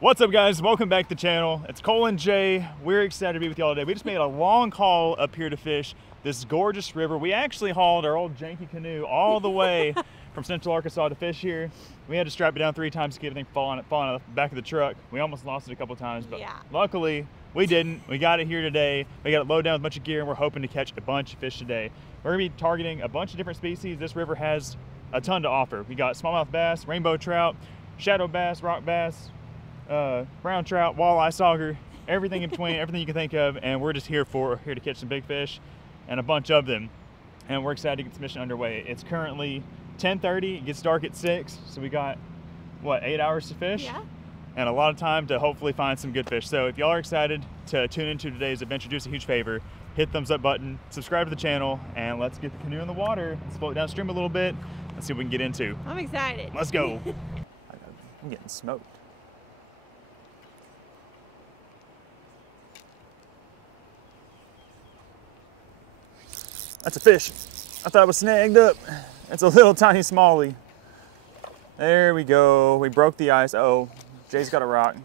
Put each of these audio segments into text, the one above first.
What's up, guys? Welcome back to the channel. It's Cole and Jay. We're excited to be with y'all today. We just made a long haul up here to fish this gorgeous river. We actually hauled our old janky canoe all the way from Central Arkansas to fish here. We had to strap it down 3 times to get everything falling out of the back of the truck. We almost lost it a couple times, but luckily we didn't. We got it here today. We got it loaded down with a bunch of gear, and we're hoping to catch a bunch of fish today. We're gonna be targeting a bunch of different species. This river has a ton to offer. We got smallmouth bass, rainbow trout, shadow bass, rock bass, brown trout, walleye, sauger, everything in between, everything you can think of, and we're just here to catch some big fish and a bunch of them. And we're excited to get this mission underway. It's currently 10:30. It gets dark at 6, so we got what, 8 hours to fish? Yeah. And a lot of time to hopefully find some good fish. So if y'all are excited to tune into today's adventure, do us a huge favor. Hit thumbs up button, subscribe to the channel, and let's get the canoe in the water. Let's float downstream a little bit. Let's see what we can get into. I'm excited. Let's go. I'm getting smoked. That's a fish. I thought it was snagged up. It's a little tiny smallie. There we go. We broke the ice. Oh, Jay's got a rock.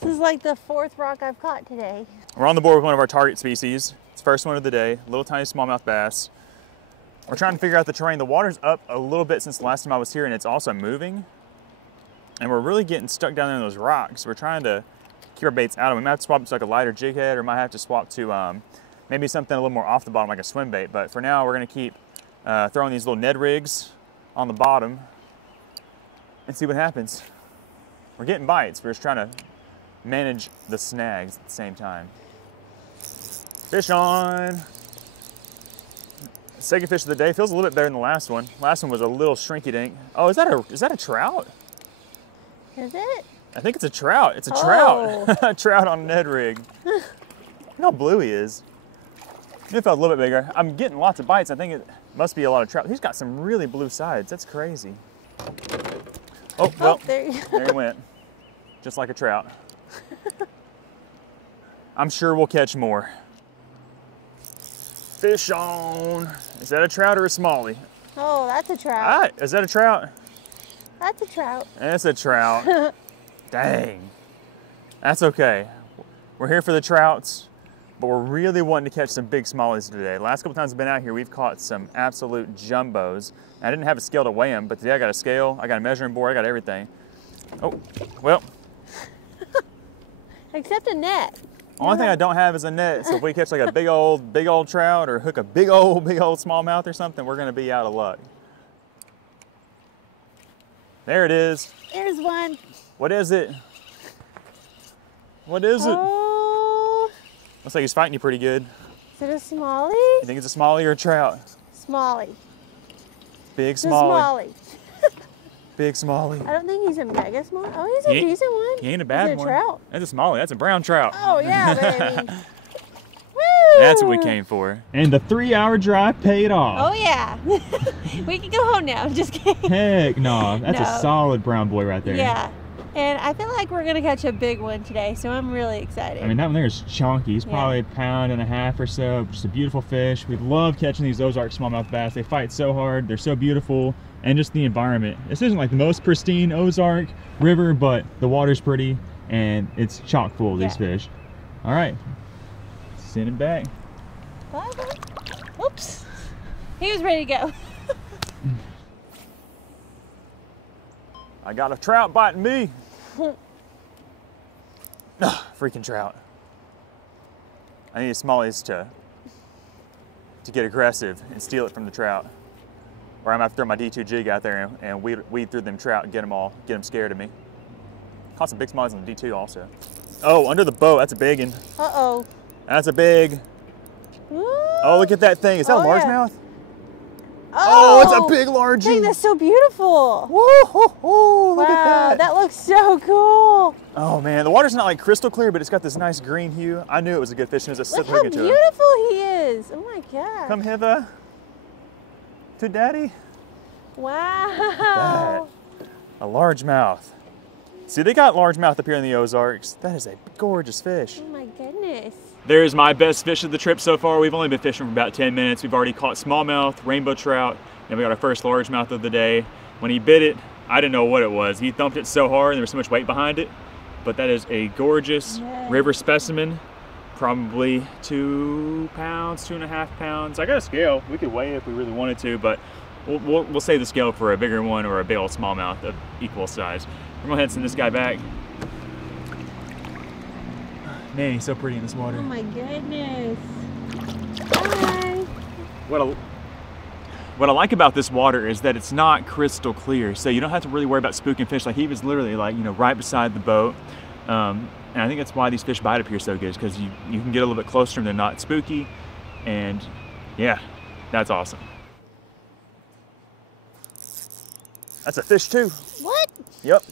This is like the 4th rock I've caught today. We're on the board with one of our target species. It's the first one of the day, little tiny smallmouth bass. We're trying to figure out the terrain. The water's up a little bit since the last time I was here, and it's also moving. And we're really getting stuck down there in those rocks. We're trying to keep our baits out of them. We might have to swap to like a lighter jig head, or might have to swap to maybe something a little more off the bottom, like a swim bait. But for now, we're gonna keep throwing these little Ned rigs on the bottom and see what happens. We're getting bites. We're just trying to manage the snags at the same time. Fish on. Second fish of the day. Feels a little bit better than the last one. Last one was a little shrinky dink. Oh, is that a trout? Is it? I think it's a trout. It's a trout. A trout on a Ned rig. Look how blue he is. It felt a little bit bigger. I'm getting lots of bites. I think it must be a lot of trout. He's got some really blue sides. That's crazy. Oh, well, there he went. Just like a trout. I'm sure we'll catch more. Fish on. Is that a trout or a smallie? Oh, that's a trout. All right, is that a trout? That's a trout. That's a trout. Dang. That's okay. We're here for the trouts, but we're really wanting to catch some big smallies today. The last couple times I've been out here, we've caught some absolute jumbos. I didn't have a scale to weigh them, but today I got a scale, I got a measuring board, I got everything. Oh, well. Except a net. Only thing I don't have is a net, so if we catch like a big old trout or hook a big old smallmouth or something, we're gonna be out of luck. There it is. There's one. What is it? What is it? Looks like he's fighting you pretty good. Is it a smallie? You think it's a smallie or a trout? Smallie. Big It's a smallie. smallie. Big smallie. I don't think he's a mega small. Oh, he's a decent one. He ain't a bad one. Is it a trout? That's a smallie. That's a brown trout. Oh, yeah, but I mean, woo! That's what we came for. And the 3-hour drive paid off. Oh, yeah. We can go home now. Just kidding. Heck no. That's No. a solid brown boy right there. Yeah. And I feel like we're going to catch a big one today, so I'm really excited. I mean, that one there is chunky. He's probably a 1.5 pounds or so. Just a beautiful fish. We love catching these Ozark smallmouth bass. They fight so hard. They're so beautiful. And just the environment. This isn't like the most pristine Ozark river, but the water's pretty and it's chock full of these fish. All right, send him back. Bye. Oops. He was ready to go. I got a trout biting me. Freaking trout. I need smallies to get aggressive and steal it from the trout. Or I'm gonna have to throw my D2 jig out there and weed through them trout and get them scared of me. Caught some big smallies on the D2 also. Oh, under the boat, that's a big one. Uh-oh. That's a big. Ooh. Oh, look at that thing. Is that a largemouth? Oh, it's a big largie. Dang, that's so beautiful. Woo-hoo-hoo, look at that. That looks so cool. Oh man, the water's not like crystal clear, but it's got this nice green hue. I knew it was a good fish as I Look stood how looking to it. beautiful he is. Oh my God. Come hither to daddy. Wow. A largemouth. See, they got largemouth up here in the Ozarks. That is a gorgeous fish. Oh my goodness. There's my best fish of the trip so far. We've only been fishing for about 10 minutes. We've already caught smallmouth, rainbow trout, and we got our first largemouth of the day. When he bit it, I didn't know what it was. He thumped it so hard and there was so much weight behind it. But that is a gorgeous river specimen. Probably 2 pounds, 2.5 pounds. I got a scale. We could weigh it if we really wanted to, but we'll save the scale for a bigger one or a big old smallmouth of equal size. We're gonna go ahead and send this guy back. Man, he's so pretty in this water. Oh my goodness. Bye. What I like about this water is that it's not crystal clear, so you don't have to really worry about spooking fish. Like he was literally like, you know, right beside the boat. And I think that's why these fish bite up here so good, is because you can get a little bit closer and they're not spooky. And yeah, that's awesome. That's a fish too. What? Yep.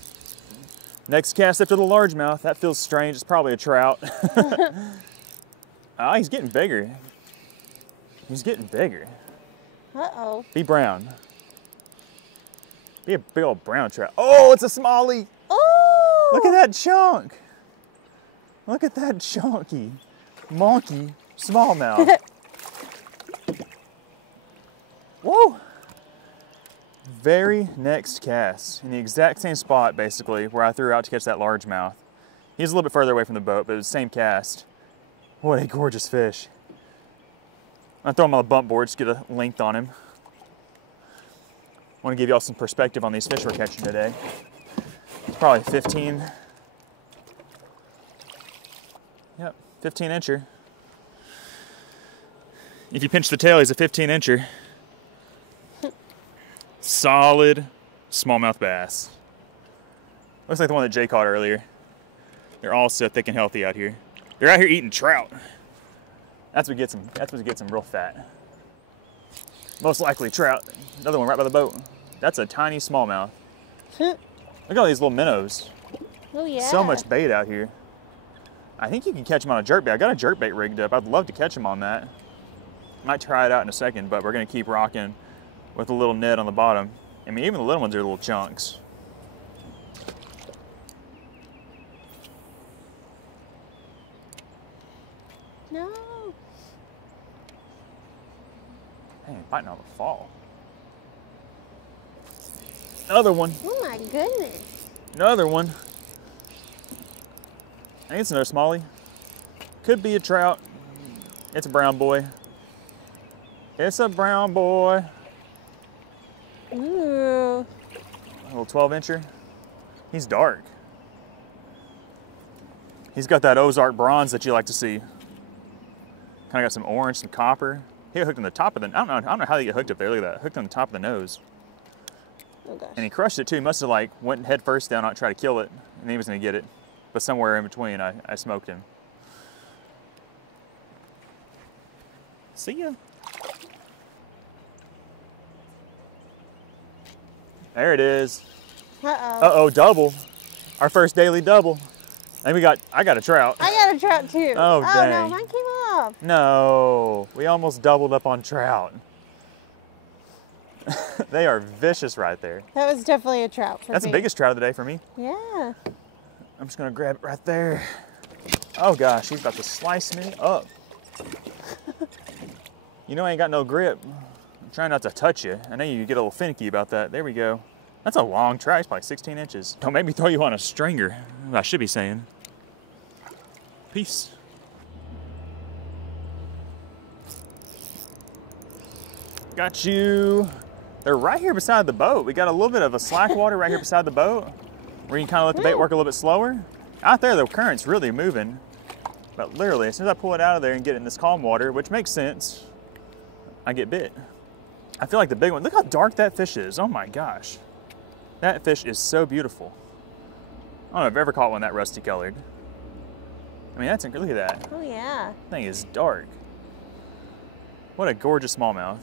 Next cast after the largemouth. That feels strange. It's probably a trout. Oh, he's getting bigger. He's getting bigger. Uh-oh. Be brown. Be a big old brown trout. Oh, it's a smallie. Oh! Look at that chunk. Look at that chunky, monkey smallmouth. Whoa. Very next cast, in the exact same spot, basically, where I threw out to catch that largemouth. He's a little bit further away from the boat, but it was the same cast. What a gorgeous fish. I'm gonna throw him on the bump board, just get a length on him. I want to give y'all some perspective on these fish we're catching today. It's probably 15. Yep, 15 incher. If you pinch the tail, he's a 15 incher. Solid smallmouth bass. Looks like the one that Jay caught earlier. They're all so thick and healthy out here. They're out here eating trout. That's what gets them. That's what gets them real fat. Most likely trout. Another one right by the boat. That's a tiny smallmouth. Look at all these little minnows. Oh yeah. So much bait out here. I think you can catch them on a jerkbait. I got a jerkbait rigged up. I'd love to catch them on that. Might try it out in a second, but we're gonna keep rocking with a little net on the bottom. I mean, even the little ones are little chunks. No. Dang, biting on the fall. Another one. Oh my goodness. Another one. I think it's another smallie. Could be a trout. It's a brown boy. It's a brown boy. Ooh. A little 12 incher. He's dark. He's got that Ozark bronze that you like to see. Kind of got some orange, some copper. He got hooked on the top of the, I don't know how they get hooked up there. Look at that, hooked on the top of the nose. Oh gosh. And he crushed it too. He must have like went head first down, not try to kill it, and he was gonna get it. But somewhere in between, I smoked him. See ya. There it is. Uh-oh. Uh-oh, double. Our first daily double. And I got a trout. I got a trout too. Oh, dang. No, mine came off. No, we almost doubled up on trout. They are vicious right there. That was definitely a trout for That's me. the biggest trout of the day for me. Yeah. I'm just gonna grab it right there. Oh gosh, he's about to slice me up. You know I ain't got no grip. I'm trying not to touch you. I know you get a little finicky about that. There we go. That's a long trout, it's probably 16 inches. Don't make me throw you on a stringer. I should be saying. Peace. Got you. They're right here beside the boat. We got a little bit of a slack water right here beside the boat, where you can kind of let the bait work a little bit slower. Out there, the current's really moving. But literally, as soon as I pull it out of there and get it in this calm water, which makes sense, I get bit. I feel like the big one, look how dark that fish is. Oh my gosh. That fish is so beautiful. I don't know if I've ever caught one that rusty colored. I mean, look at that. Oh yeah. That thing is dark. What a gorgeous smallmouth.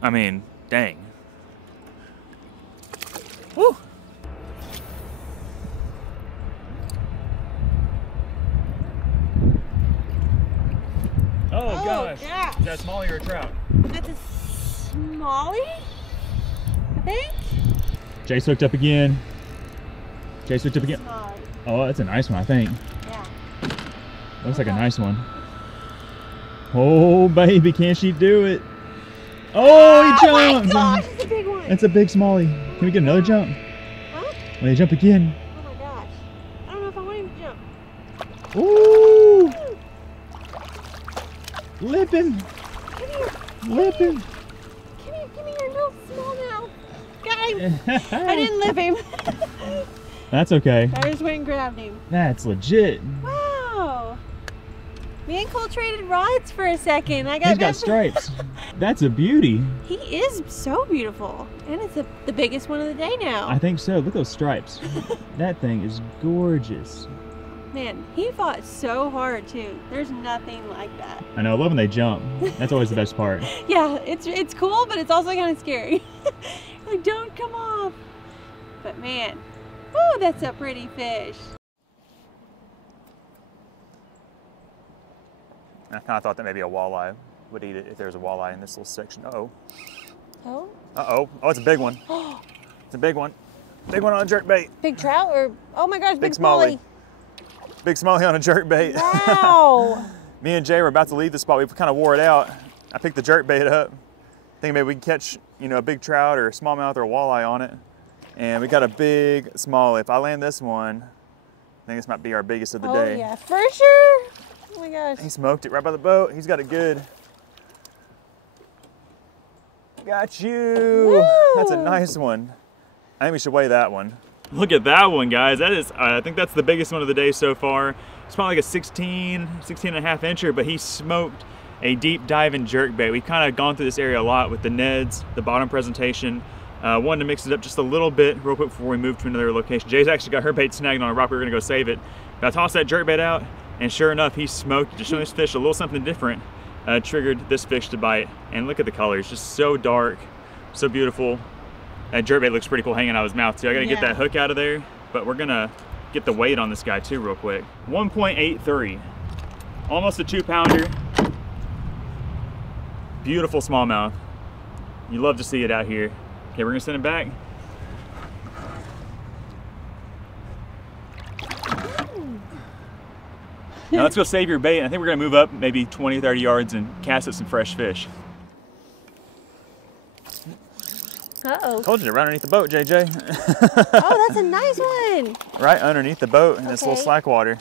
I mean, dang. Woo! Oh gosh. Is that smallie or a trout? That's a smallie, I think. Jay's hooked up again. Jay's hooked up again. Smallie. Oh, that's a nice one, I think. Yeah. Looks like a nice one. Oh, baby, can she do it? Oh, he Oh jumped! my gosh, it's a big one. That's a big smallie. Can we get another jump? Huh? Will they jump again? Oh my gosh. I don't know if I want him to jump. Ooh! Lip him! Come here. Lip him! Come here, you little smallmouth. Got him. I didn't lip him. That's okay. I just went and grabbed him. That's legit. Wow. Me and Cole traded rods for a second. He's got stripes. That's a beauty. He is so beautiful. And it's the biggest one of the day now. I think so. Look at those stripes. That thing is gorgeous. Man, he fought so hard too. There's nothing like that. I know. I love when they jump. That's always the best part. Yeah, it's cool, but it's also kind of scary. Like, don't come off. But man, oh, that's a pretty fish. I kind of thought that maybe a walleye would eat it if there's a walleye in this little section. Uh-oh. Oh? Uh-oh. Oh, it's a big one. It's a big one. Big one on a jerkbait. Big trout or, oh my gosh, big smallie. smallie. Big smallie on a jerkbait. Wow. Me and Jay were about to leave the spot. We kind of wore it out. I picked the jerkbait up, thinking maybe we can catch, you know, a big trout or a smallmouth or a walleye on it. And we got a big smallie. If I land this one, I think this might be our biggest of the day. Oh yeah, for sure. Oh my gosh. He smoked it right by the boat. He's got it good. Got you. Woo. That's a nice one. I think we should weigh that one. Look at that one, guys. That is, I think that's the biggest one of the day so far. It's probably like a 16 and a half incher, but he smoked a deep diving jerkbait. We've kind of gone through this area a lot with the Neds, the bottom presentation. Wanted to mix it up just a little bit real quick before we move to another location. Jay's actually got her bait snagged on a rock. We were gonna go save it. But I tossed that jerkbait out, and sure enough, he smoked, just showing this fish a little something different. Triggered this fish to bite. And look at the colors, just so dark, so beautiful. That jerkbait looks pretty cool hanging out of his mouth too. I gotta get that hook out of there, but we're gonna get the weight on this guy too real quick. 1.83, almost a 2-pounder. Beautiful smallmouth. You love to see it out here. Okay, we're gonna send him back. Now let's go save your bait. I think we're gonna move up maybe 20, 30 yards and cast at some fresh fish. Uh-oh. Told you to run underneath the boat, JJ. Oh, that's a nice one. Right underneath the boat in this little slack water.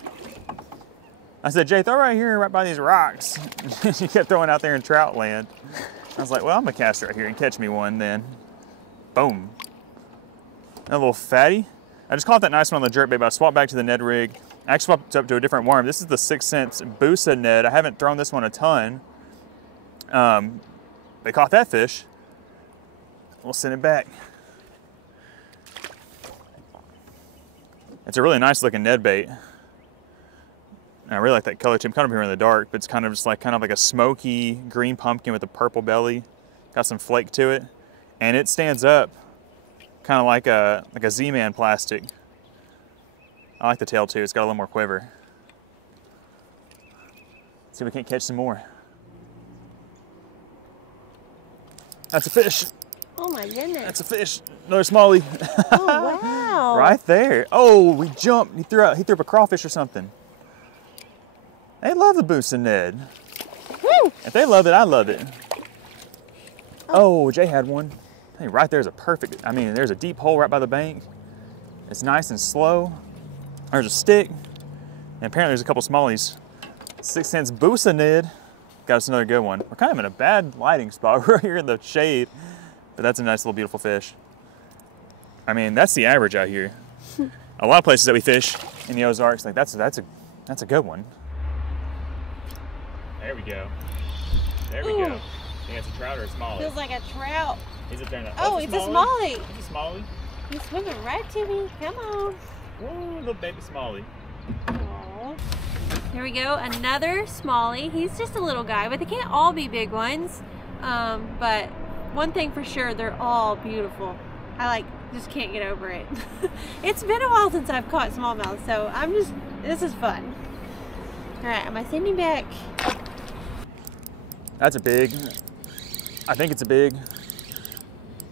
I said, Jay, throw right here, right by these rocks. She kept throwing out there in trout land. I was like, well, I'm gonna cast right here and catch me one then. Boom. A little fatty. I just caught that nice one on the jerkbait, but I swapped back to the Ned rig. I actually swapped up to a different worm. This is the 6 cents Busa Ned. I haven't thrown this one a ton. They caught that fish. We'll send it back. It's a really nice looking Ned bait. I really like that color too. I'm kind of here in the dark, but it's kind of just like a smoky green pumpkin with a purple belly. Got some flake to it, and it stands up kind of like a Z-Man plastic. I like the tail too. It's got a little more quiver. Let's see if we can't catch some more. That's a fish. Oh my goodness. That's a fish. Another smallie. Oh wow. Right there. Oh, we jumped. He threw up a crawfish or something. They love the Busa Ned. Woo. If they love it, I love it. Oh, Jay had one. Hey, right there's a perfect, I mean, there's a deep hole right by the bank. It's nice and slow. There's a stick. And apparently there's a couple smallies. 6 cents Busa Ned. Got us another good one. We're kind of in a bad lighting spot. We're here in the shade. But that's a nice little beautiful fish. I mean, that's the average out here. A lot of places that we fish in the Ozarks, like that's a good one. There we go. There we go. I think it's a trout or a smallie. Feels like a trout. Is it there now? Oh, it's a smallie. It's a smallie. He's swimming right to me. Come on. Whoa, little baby smallie. Aww. Here we go, another smallie. He's just a little guy, but they can't all be big ones. But one thing for sure, they're all beautiful. I just can't get over it. It's been a while since I've caught smallmouth, so this is fun. All right, am I sending back? That's a big. I think it's a big.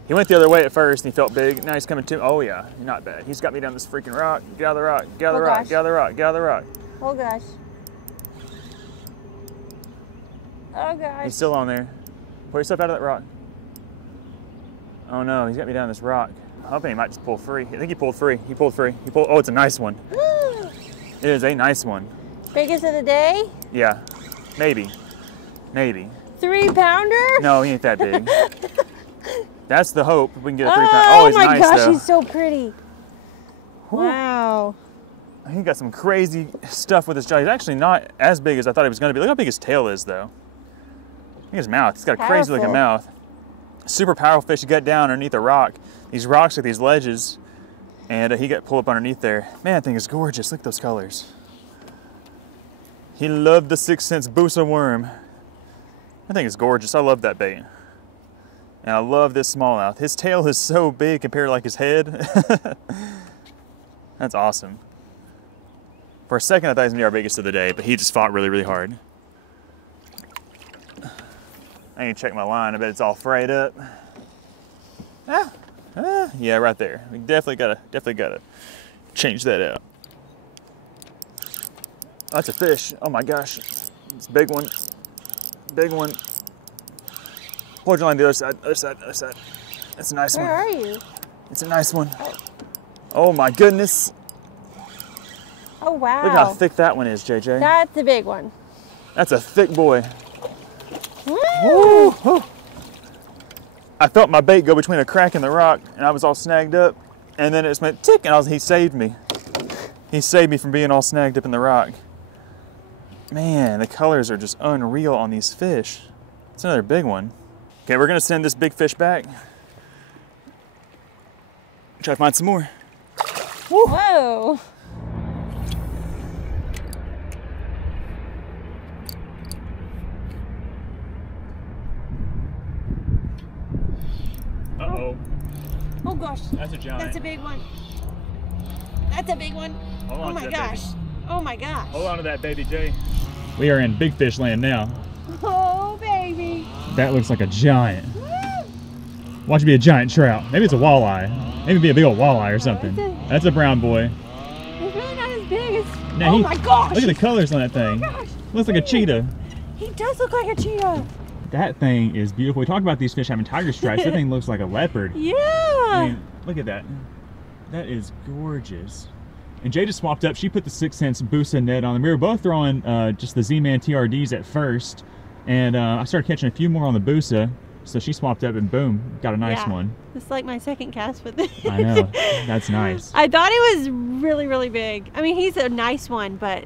He went the other way at first and he felt big. Now he's coming to, oh yeah, not bad. He's got me down this freaking rock. Get out of the rock, get out of the rock, get out of the rock, get out of the rock. Oh gosh. Oh gosh. He's still on there. Pull yourself out of that rock. Oh no, he's got me down this rock. I'm hoping he might just pull free. I think he pulled free. He pulled free. He pulled. Oh, it's a nice one. It is a nice one. Biggest of the day? Yeah, maybe. Maybe. 3-pounder? No, he ain't that big. That's the hope. We can get a 3-pounder. Oh, he's my nice gosh, though. he's so pretty. Whew. Wow. He got some crazy stuff with his jaw. He's actually not as big as I thought he was going to be. Look how big his tail is, though. Look at his mouth. He's got a crazy looking mouth. Super powerful fish. He got down underneath a rock. These rocks with these ledges, and he got pulled up underneath there. Man, that thing is gorgeous. Look at those colors. He loved the 6 cents Busa worm. I think it's gorgeous. I love that bait. And I love this smallmouth. His tail is so big compared to like his head. That's awesome. For a second, I thought he was gonna be our biggest of the day, but he just fought really, really hard. I need to check my line. I bet it's all frayed up. Yeah, right there. We definitely gotta change that out. Oh, that's a fish. Oh my gosh, it's a big one. Big one. Hold your line to the other side. Other side. Other side. That's a nice one. Where are you? It's a nice one. Oh my goodness. Oh wow. Look how thick that one is, JJ. That's a big one. That's a thick boy. Woo! Woo! I felt my bait go between a crack in the rock, and I was all snagged up, and then it just went tick, and he saved me. He saved me from being all snagged up in the rock. Man, the colors are just unreal on these fish. It's another big one. Okay, we're gonna send this big fish back. Try to find some more. Woo. Whoa! Uh-oh. Oh gosh. That's a giant. That's a big one. That's a big one. Hold on Oh my to that, gosh. baby. Oh my gosh. Hold on to that, baby Jay. We are in big fish land now. Oh baby. That looks like a giant. Watch it be a giant trout. Maybe it's a walleye. Maybe it'd be a big old walleye or something. That's a brown boy. He's really not as big as... Now oh my gosh. Look at the colors on that thing. Oh my gosh. Looks like a cheetah. He does look like a cheetah. That thing is beautiful. We talked about these fish having tiger stripes. That thing looks like a leopard. Yeah. I mean, look at that. That is gorgeous. And Jay just swapped up. She put the 6 cents Busa net on them. We were both throwing just the Z-Man TRDs at first. And I started catching a few more on the Busa. So she swapped up and boom, got a nice one. It's like my second cast with this. I know. That's nice. I thought he was really, really big. I mean, he's a nice one, but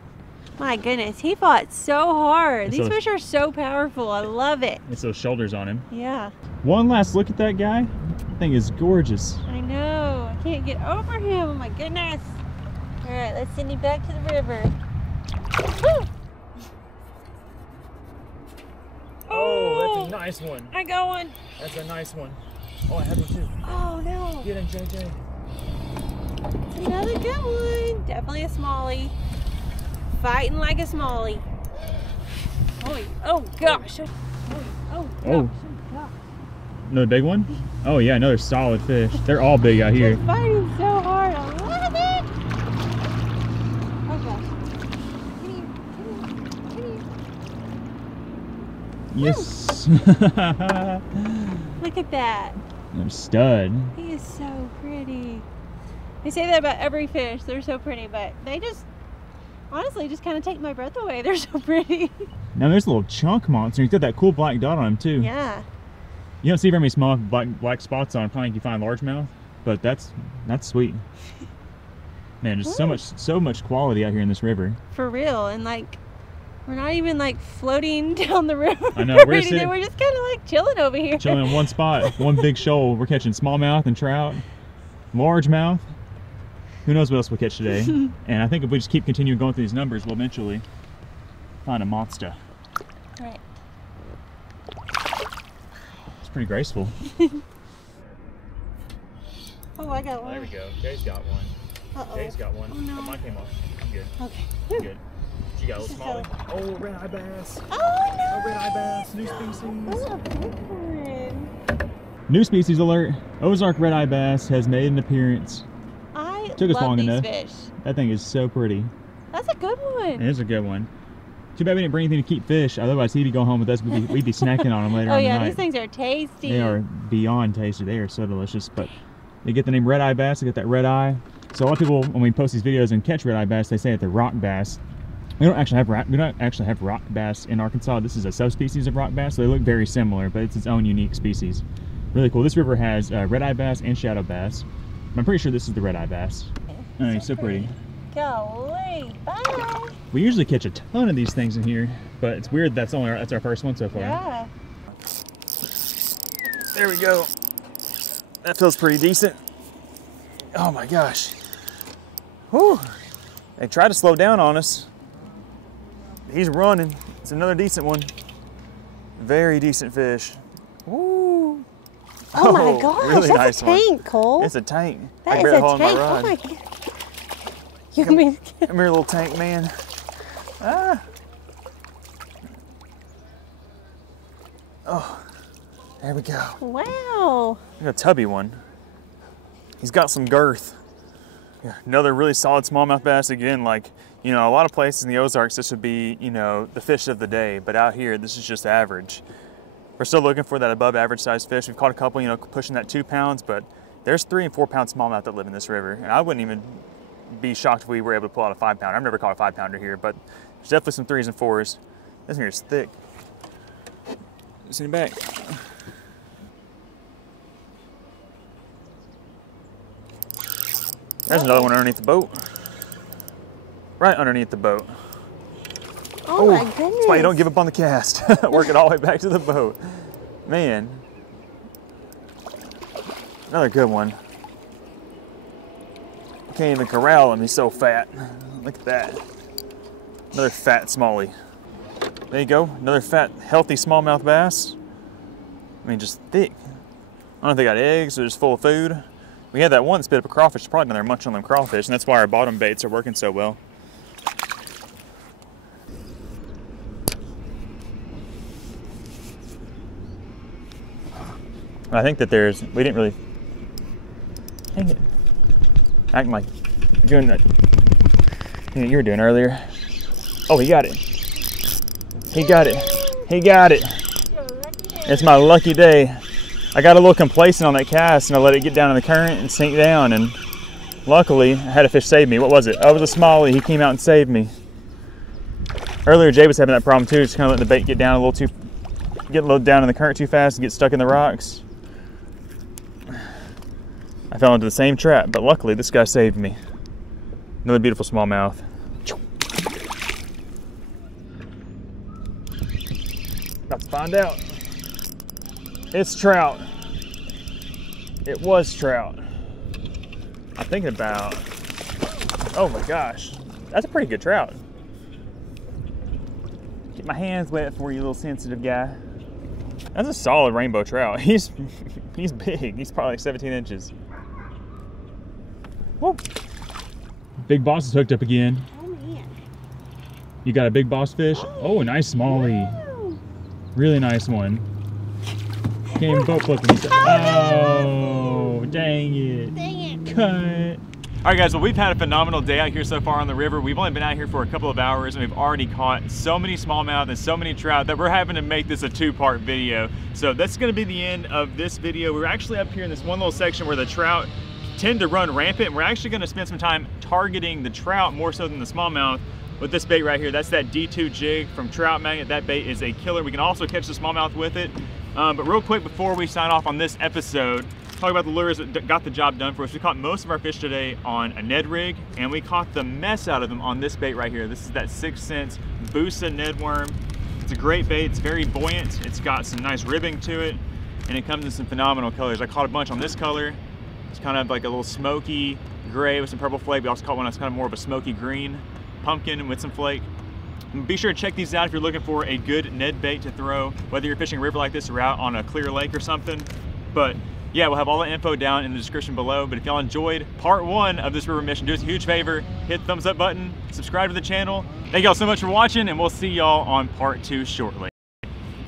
my goodness, he fought so hard. These fish are so powerful. I love it. It's those shoulders on him. Yeah. One last look at that guy. That thing is gorgeous. I know. I can't get over him. Oh my goodness. All right, let's send him back to the river. Woo! Oh, that's a nice one. I got one. That's a nice one. Oh, I have one too. Oh no. Get him, JJ. It's another good one. Definitely a smallie. Fighting like a smallie. Oh gosh. Oh gosh. Another big one? Oh yeah, another solid fish. They're all big out here. He's fighting so hard. I love it. Oh gosh. Come here. Yes. Look at that. They're stud. He is so pretty. They say that about every fish. They're so pretty, but they just honestly just kind of take my breath away. They're so pretty. Now there's a little chunk monster. He's got that cool black dot on him too. Yeah. You don't see very many small black spots on him. Probably you find largemouth, but that's sweet. Man, just so much quality out here in this river. For real, and like we're not even like floating down the river. I know. We're just kind of like chilling over here. Chilling in one spot, one big shoal. We're catching smallmouth and trout, largemouth. Who knows what else we'll catch today? And I think if we just keep continuing going through these numbers, we'll eventually find a monster. Right. It's pretty graceful. Oh, I got one. There we go. Jay's got one. Uh-oh. Jay's got one. Oh, no. Oh, mine came off. I'm good. Okay. I'm good. You got a little smallie. Oh, red eye bass. Oh no! Oh, red eye bass. New species. Oh, a big one. New species alert. Ozark red eye bass has made an appearance. I Took us love long these enough. fish. That thing is so pretty. That's a good one. It is a good one. Too bad we didn't bring anything to keep fish. Otherwise, he'd be going home with us. We'd be snacking on them later Oh on yeah, the night. these things are tasty. They are beyond tasty. They are so delicious. But they get the name red eye bass. They get that red eye. So a lot of people, when we post these videos and catch red eye bass, they say that they're rock bass. We don't actually have rock bass in Arkansas. This is a subspecies of rock bass, so they look very similar, but it's its own unique species. Really cool. This river has red eye bass and shadow bass. I'm pretty sure this is the red eye bass. Oh, he's so pretty. Golly, bye. We usually catch a ton of these things in here, but it's weird that's our first one so far. Yeah. There we go. That feels pretty decent. Oh my gosh. Whew. They tried to slow down on us. He's running. It's another decent one. Very decent fish. Woo. Oh my gosh, really that's nice a tank, Cole. One. It's a tank. That I is barely a hold tank. my Oh rod. my god. You mean? Come here, little tank man. Ah. Oh, there we go. Wow. Look at a tubby one. He's got some girth. Yeah, another really solid smallmouth bass again. Like, you know, a lot of places in the Ozarks, this would be, you know, the fish of the day. But out here, this is just average. We're still looking for that above average size fish. We've caught a couple, you know, pushing that 2 pounds, but there's 3 and 4 pound smallmouth that live in this river. And I wouldn't even be shocked if we were able to pull out a 5 pounder. I've never caught a 5 pounder here, but there's definitely some 3s and 4s. This one here is thick. Send it back. There's another one underneath the boat. Right underneath the boat. Oh my goodness. That's why you don't give up on the cast. Work it all the way back to the boat. Man. Another good one. Can't even corral him, he's so fat. Look at that. Another fat smallie. There you go, another fat, healthy smallmouth bass. I mean, just thick. I don't know if they got eggs or just full of food. We had that one spit up a crawfish, probably down there munching on them crawfish, and that's why our bottom baits are working so well. I think that we didn't really, dang it, acting like you're doing that thing that you were doing earlier. Oh, he got it. He got it. He got it. It's my lucky day. I got a little complacent on that cast and I let it get down in the current and sink down, and luckily I had a fish save me. What was it? Oh, it was a smallie. He came out and saved me. Earlier Jay was having that problem too, just kind of letting the bait get down a little down in the current too fast and get stuck in the rocks. I fell into the same trap, but luckily this guy saved me. Another beautiful smallmouth. About to find out. It's trout. It was trout. I'm thinking about, oh my gosh, that's a pretty good trout. Get my hands wet for you, little sensitive guy. That's a solid rainbow trout. He's big. He's probably like 17 inches. Whoa. Big Boss is hooked up again. Oh man. You got a big boss fish? Oh, a nice smallie. Wow. Really nice one. Can't even boat flip him. Oh, dang it. Dang it. Cut. All right, guys, well, we've had a phenomenal day out here so far on the river. We've only been out here for a couple of hours, and we've already caught so many smallmouth and so many trout that we're having to make this a 2-part video. So that's gonna be the end of this video. We're actually up here in this one little section where the trout tend to run rampant, and we're actually gonna spend some time targeting the trout more so than the smallmouth with this bait right here. That's that D2 jig from Trout Magnet. That bait is a killer. We can also catch the smallmouth with it. But real quick before we sign off on this episode, talk about the lures that got the job done for us. We caught most of our fish today on a Ned rig, and we caught the mess out of them on this bait right here. This is that 6 cents Busa Ned worm. It's a great bait. It's very buoyant. It's got some nice ribbing to it, and it comes in some phenomenal colors. I caught a bunch on this color. It's kind of like a little smoky gray with some purple flake. We also caught one that's kind of more of a smoky green pumpkin with some flake. Be sure to check these out if you're looking for a good Ned bait to throw, whether you're fishing a river like this or out on a clear lake or something. But yeah, we'll have all the info down in the description below. But if y'all enjoyed part 1 of this river mission, do us a huge favor, hit the thumbs up button, subscribe to the channel. Thank y'all so much for watching, and we'll see y'all on part 2 shortly.